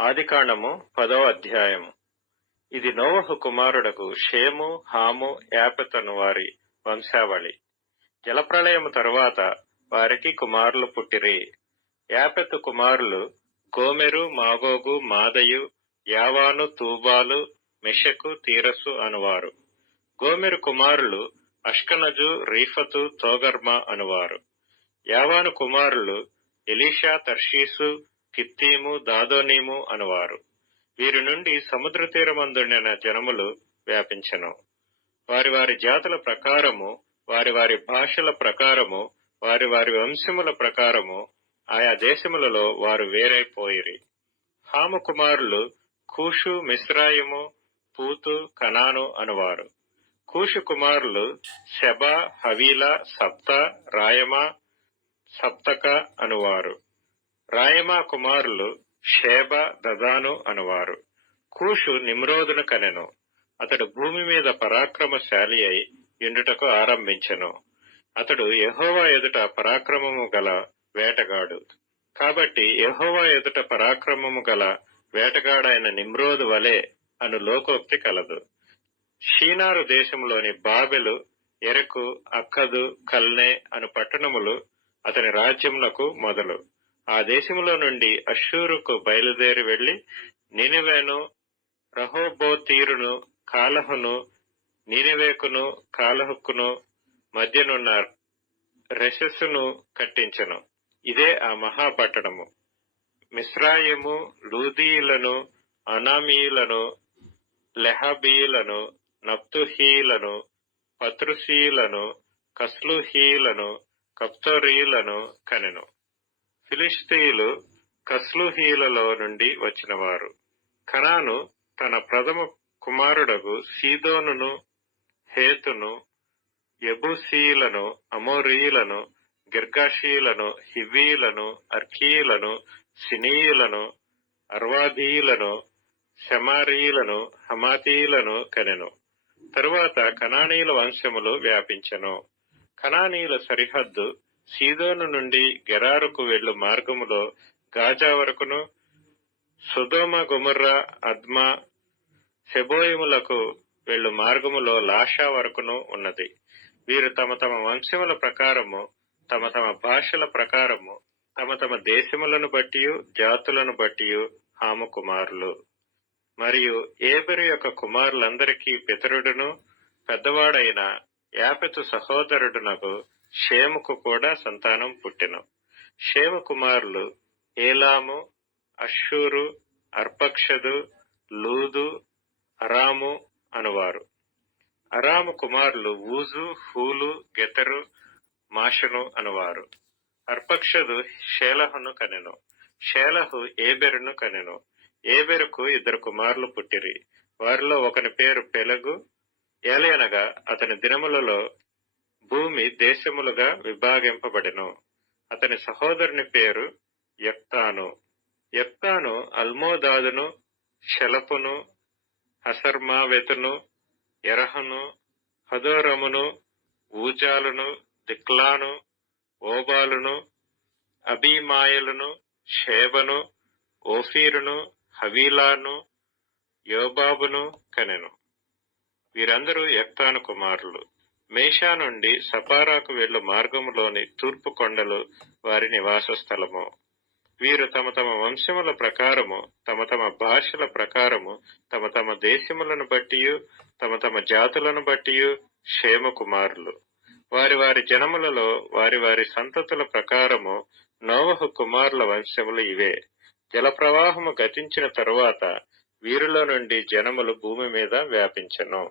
ఆదికాండము పదో అధ్యాయము. ఇది నోవహు కుమారుడకు షేము హాము యాపెతను వారి వంశావళి. జలప్రళయము తరువాత వారికి కుమారులు పుట్టిరి. యాపెతు కుమారులు గోమెరు మాగోగు మాదయు యావాను తూబాలు మెషకు తీరసు అనువారు. గోమెరు కుమారులు అష్కనజు రీఫతు తోగర్మ అనువారు. యావాను కుమారులు ఎలీషా తర్షీసు కిత్తీము దాదోనీము అనువారు. వీరి నుండి సముద్ర తీరమందుండిన జనములు వ్యాపించను. వారి వారి జాతుల ప్రకారము వారి వారి భాషల ప్రకారము వారి వారి వంశముల ప్రకారము ఆయా దేశములలో వారు వేరైపోయిరి. హాము కుమారులు కూషు మిశ్రాయిము పూతు కనాను అనువారు. కూషు కుమారులు శబ హవీల సప్త రాయమ సప్తక అనువారు. రాయమా కుమారులు షేబ దదాను అనువారు. కూషు నిమ్రోదును కనెను. అతడు భూమి మీద పరాక్రమశాలి అయి ఎండుటకు ఆరంభించెను. అతడు యహోవా ఎదుట పరాక్రమము గల వేటగాడు. కాబట్టి యహోవా ఎదుట పరాక్రమము గల వేటగాడైన నిమ్రోదు వలె అను లోకోక్తి కలదు. షీనారు దేశంలోని బాబెలు ఎరకు అక్కదు కల్నే అను పట్టణములు అతని రాజ్యములకు మొదలు. ఆ దేశములో నుండి అషూరుకు బయలుదేరి వెళ్ళి నినివేను రహోబోతీరును కాలహును నినివేకును కాలహుక్కును మధ్యనున్న రెసస్సును కట్టించను. ఇదే ఆ మహాపట్టణము. మిశ్రాయిము లూదీయులను అనామీయులను లెహబీయులను నప్తుహీలను పత్రుసీలను కస్లుహీలను కప్తోరీలను కనెను. ఫిలిస్తీయులు కస్లుహీలలో నుండి వచ్చినవారు. కనాను తన ప్రథమ కుమారుడగు సీదోనును హేతును ఎబుసీలను అమోరీయులను గిర్గాషీలను హివీలను అర్కీయులను సినీయులను అర్వాదీయులను శమారీయులను హమాతీయులను కనెను. తరువాత కనానీల వంశములు వ్యాపించెను. కనానీల సరిహద్దు సీదోను నుండి గెరారుకు వెళ్ళు మార్గములో గాజా వరకును సుధోమ గుమర్రా అద్మా సెబోయిములకు వెళ్ళు మార్గములో లాషా వరకును ఉన్నది. వీరు తమ తమ వంశముల ప్రకారము తమ తమ భాషల ప్రకారము తమ తమ దేశములను బట్టి జాతులను బట్టి హాము కుమారులు. మరియు ఏబెరు యొక్క కుమారులందరికీ పితరుడును పెద్దవాడైన యాపెతు సహోదరుడునకు షేముకు కూడా సంతానం పుట్టెను. షేము కుమారులు ఏలాము అషూరు అర్పక్షదు లూదు అరాము అనువారు. అరాము కుమారులు ఊజు హూలు గెతరు మాషను అనువారు. అర్పక్షదు షేలహును కనెను. షేలహు ఏబెరును కనెను. ఏబెరుకు ఇద్దరు కుమారులు పుట్టిరి. వారిలో ఒకని పేరు పెలగు. ఏలయనగా అతని దినములలో దేశములుగా విభాగింపబడెను. అతని సహోదరుని పేరు ఎక్తాను ఎక్తాను అల్మోదాదును శలపును హసర్మావెతును ఎరహను హదోరమును ఊజాలును దిక్లాను ఓబాలును అభిమాయలను షేబను ఓఫీరును హవీలాను యోబాబును కనెను. వీరందరూ ఎక్తాను కుమారులు. మేషా నుండి సపారాకు వెళ్ళు మార్గములోని తూర్పు కొండలు వారి నివాస స్థలము వీరు తమ తమ వంశముల ప్రకారము తమ తమ భాషల ప్రకారము తమ తమ దేశములను బట్టి తమ తమ జాతులను బట్టి క్షేమ కుమారులు వారి వారి జనములలో వారి వారి సంతతుల ప్రకారము నోవహు కుమారుల వంశములు ఇవే. జలప్రవాహము గతించిన తరువాత వీరిలో నుండి జనములు భూమి మీద వ్యాపించను.